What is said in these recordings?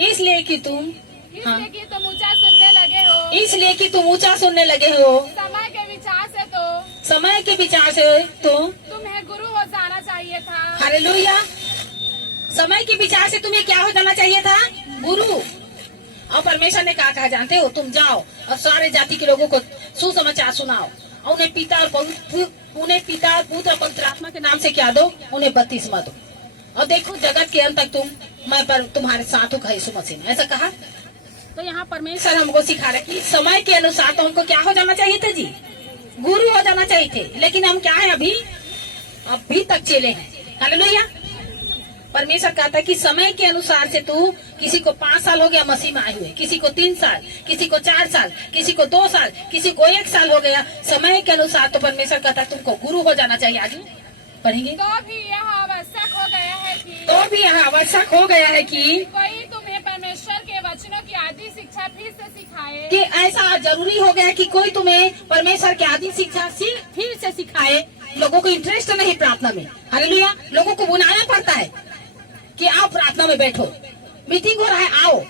इसलिए कि तुम इसलिए कि तुम ऊंचा सुनने लगे हो, इसलिए कि तुम ऊंचा सुनने लगे हो, समय के विचार से तो तुम्हें गुरु हो जाना चाहिए था। हालेलुया। समय के विचार से तुम्हें क्या हो जाना चाहिए था? गुरु। और परमेश्वर ने कहा जानते हो, तुम जाओ और सारे जाति के लोगों को सुसमाचार सुनाओ और उन्हें पिता और पुत्र और पवित्र आत्मा के नाम से क्या दो? उन्हें बपतिस्मा दो। और देखो जगत के अंत तक मैं पर तुम्हारे साथ हूँ, यीशु मसीह ने ऐसा कहा। तो यहाँ परमेश्वर हमको सिखा रहे कि समय के अनुसार तो हमको क्या हो जाना चाहिए था जी? गुरु हो जाना चाहिए थे। लेकिन हम क्या है? अभी तक चेले हैं। हालेलुया। परमेश्वर कहता है कि समय के अनुसार से तू, किसी को 5 साल हो गया मसीह में आए हुए, किसी को 3 साल, किसी को 4 साल, किसी को 2 साल, किसी को 1 साल हो गया। समय के अनुसार तो परमेश्वर कहता है तुमको गुरु हो जाना चाहिए। आगे पढ़ेंगे। तो भी यह आवश्यक हो गया है कि कोई तुम्हें परमेश्वर के वचनों की आदि शिक्षा फिर से सिखाए। कि ऐसा जरूरी हो गया कि कोई तुम्हें परमेश्वर की आदि शिक्षा फिर से सिखाए। लोगों को इंटरेस्ट नहीं प्रार्थना में। हालेलुया। लोगों को बुलाना पड़ता है कि आओ प्रार्थना में बैठो, मीटिंग हो रहा है, आओ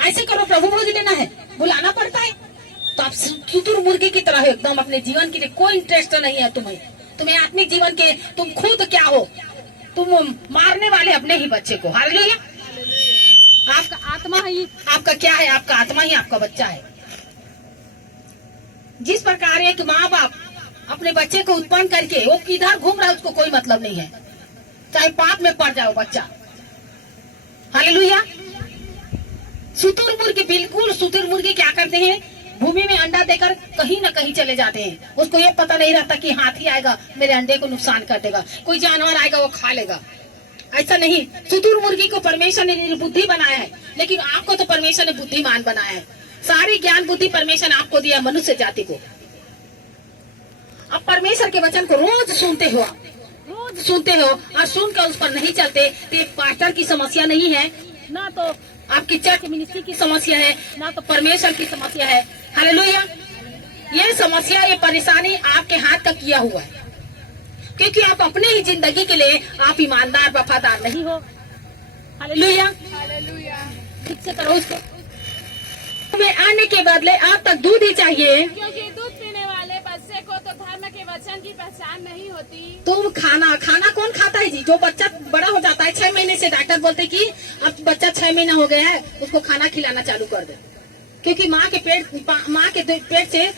ऐसे करो, प्रभु मुझे लेना है, बुलाना पड़ता है। तो आप सुतुर मुर्गी की तरह हो एकदम। अपने जीवन के लिए कोई इंटरेस्ट नहीं है तुम्हें आत्मिक जीवन के। तुम खुद क्या हो? तुम मारने वाले अपने ही बच्चे को। हालेलुया। आपका आत्मा ही आपका क्या है? आपका आत्मा ही आपका बच्चा है। जिस प्रकार एक माँ बाप अपने बच्चे को उत्पन्न करके वो किधर घूम रहा है उसको कोई मतलब नहीं है, चाहे पाप में पड़ जाओ बच्चा। हालेलुया। सुतुर मुर्गी, बिल्कुल सुतुर मुर्गी क्या करते हैं? भूमि में अंडा देकर कहीं न कहीं चले जाते हैं। उसको ये पता नहीं रहता कि हाथी आएगा मेरे अंडे को नुकसान कर देगा, कोई जानवर आएगा वो खा लेगा। ऐसा नहीं। सुतुर मुर्गी को परमेश्वर ने निर्बुद्धि बनाया है, लेकिन आपको तो परमेश्वर ने बुद्धिमान बनाया है। सारी ज्ञान बुद्धि परमेश्वर ने आपको दिया, मनुष्य जाति को। अब परमेश्वर के वचन को रोज सुनते हो और सुनकर उस पर नहीं चलते तो ये पास्टर की समस्या नहीं है, ना तो आपकी चर्च मिनिस्ट्री की समस्या है, ना तो परमेश्वर की समस्या है। हालेलुया। ये समस्या, ये परेशानी आपके हाथ का किया हुआ है, क्योंकि आप अपने ही जिंदगी के लिए आप ईमानदार वफादार नहीं हो। हालेलुया। ठीक से करो उसको। में आने के बदले आप तक दूध ही चाहिए, क्योंकि दूध पीने वाले बच्चे को तो धर्म के वचन की पहचान नहीं होती। तुम खाना कौन खाता है जी? जो बच्चा बड़ा हो जाता है 6 महीने से, डॉक्टर बोलते कि अब बच्चा 6 महीना हो गया है, उसको खाना खिलाना चालू कर दे, क्योंकि माँ के पेट से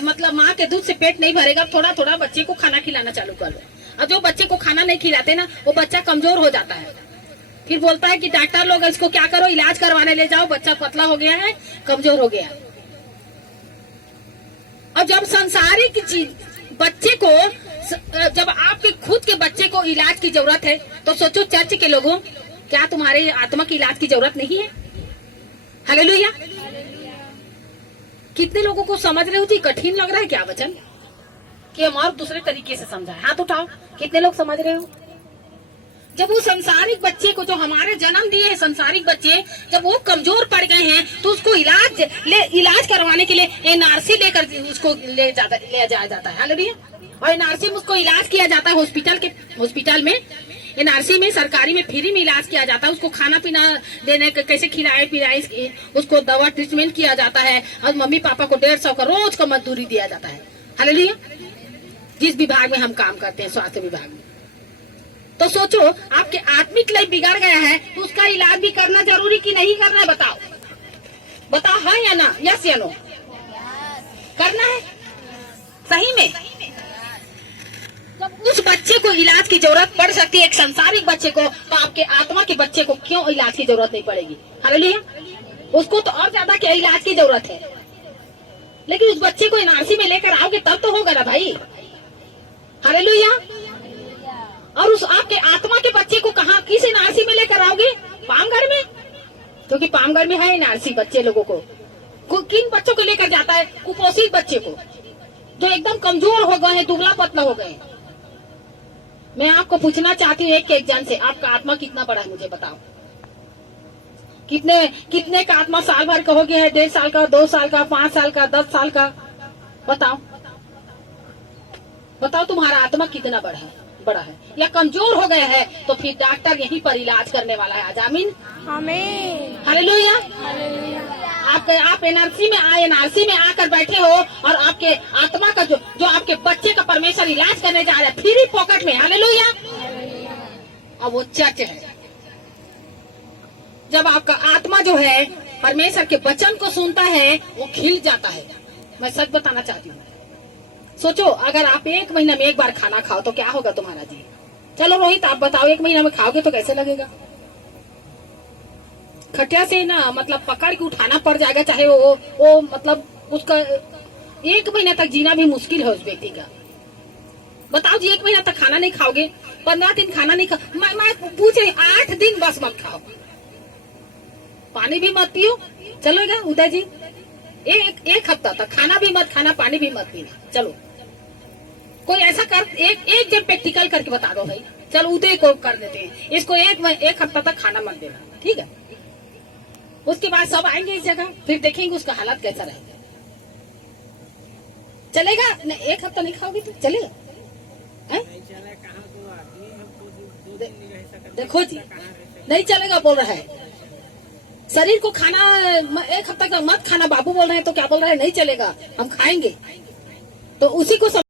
मतलब माँ के दूध से पेट नहीं भरेगा। थोड़ा थोड़ा बच्चे को खाना खिलाना चालू कर दो। और जो बच्चे को खाना नहीं खिलाते ना, वो बच्चा कमजोर हो जाता है। फिर बोलता है कि डॉक्टर लोग इसको क्या करो, इलाज करवाने ले जाओ, बच्चा पतला हो गया है, कमजोर हो गया। और जब संसारिक चीज बच्चे को, जब आपके खुद के बच्चे को इलाज की जरूरत है, तो सोचो चर्च के लोगों, क्या तुम्हारे आत्मा की इलाज की जरूरत नहीं है? हालेलुया। कितने लोगों को समझ रहे हो जी? कठिन लग रहा है क्या वचन कि हम और दूसरे तरीके से समझाएं? हाथ उठाओ, कितने लोग समझ रहे हो? जब वो संसारिक बच्चे को, जो हमारे जन्म दिए हैं संसारिक बच्चे, जब वो कमजोर पड़ गए हैं, तो उसको इलाज करवाने के लिए एनआरसी लेकर उसको ले जाया जाता है। हालेलुया। और एनआरसी में उसको इलाज किया जाता है। हॉस्पिटल में एनआरसी में, सरकारी में फ्री में इलाज किया जाता है। उसको खाना पीना देने, कैसे खिलाए पिलाए, उसको दवा ट्रीटमेंट किया जाता है। और मम्मी पापा को 150 का रोज का मजदूरी दिया जाता है। हालेलुया। जिस विभाग में हम काम करते हैं, स्वास्थ्य विभाग में। तो सोचो, आपके आत्मिक लाइफ बिगड़ गया है, तो उसका इलाज भी करना जरूरी कि नहीं करना है? बताओ है या ना? यस या नो? करना है सही में। जब उस बच्चे को इलाज की जरूरत पड़ सकती है, एक संसारिक बच्चे को, तो आपके आत्मा के बच्चे को क्यों इलाज की जरूरत नहीं पड़ेगी? हालेलुया। उसको तो और ज्यादा क्या इलाज की जरूरत है। लेकिन उस बच्चे को एनआरसी में लेकर आओगे तब तो होगा ना भाई। हालेलुया। और उस आपके आत्मा के बच्चे को कहाँ, किस एनआरसी में लेकर आओगे? पामगढ़ में, क्योंकि पामगढ़ में है एनआरसी बच्चे लोगों को। किन बच्चों को लेकर जाता है? कुपोषित बच्चे को, जो एकदम कमजोर हो गए हैं, दुबला पतला हो गए। मैं आपको पूछना चाहती हूँ एक जन से, आपका आत्मा कितना बड़ा है मुझे बताओ। कितने का आत्मा साल भर का हो गया है? 1.5 साल का, 2 साल का, 5 साल का, 10 साल का? बताओ तुम्हारा आत्मा कितना बड़ा है? बड़ा है, या कमजोर हो गया है तो फिर डॉक्टर यहीं पर इलाज करने वाला है। आज आमीन, आमीन, हालेलुया। आप एनआरसी में आकर बैठे हो और आपके आत्मा का जो आपके बच्चे का परमेश्वर इलाज करने जा रहा है फ्री पॉकेट में, हालेलुया। अब वो चर्च है। जब आपका आत्मा जो है परमेश्वर के वचन को सुनता है वो खिल जाता है। मैं सच बताना चाहती हूँ। सोचो, अगर आप 1 महीना में 1 बार खाना खाओ तो क्या होगा तुम्हारा जी? चलो रोहित आप बताओ, 1 महीना में खाओगे तो कैसे लगेगा? खटिया से ना मतलब पकड़ के उठाना पड़ जाएगा, चाहे वो मतलब उसका 1 महीना तक जीना भी मुश्किल है उस व्यक्ति का। बताओ जी, 1 महीना तक खाना नहीं खाओगे, 15 दिन खाना नहीं खाओ, मैं पूछ रही 8 दिन बस मत खाओ, पानी भी मत पियो, चलेगा उदय जी? एक हफ्ता तक खाना भी मत खाना, पानी भी मत पीना। चलो कोई ऐसा कर, एक जब प्रैक्टिकल करके बता दो भाई। चलो उदय को कर देते हैं, इसको एक हफ्ता तक खाना मत देना, ठीक है? उसके बाद सब आएंगे इस जगह, फिर देखेंगे उसका हालत कैसा रहेगा। चलेगा? नहीं, 1 हफ्ता नहीं खाओगे तो चलेगा? देखो जी, नहीं चलेगा बोल रहा है। शरीर को खाना 1 हफ्ता का मत खाना बाबू बोल रहे हैं, तो क्या बोल रहे हैं? नहीं चलेगा, हम खाएंगे। तो उसी को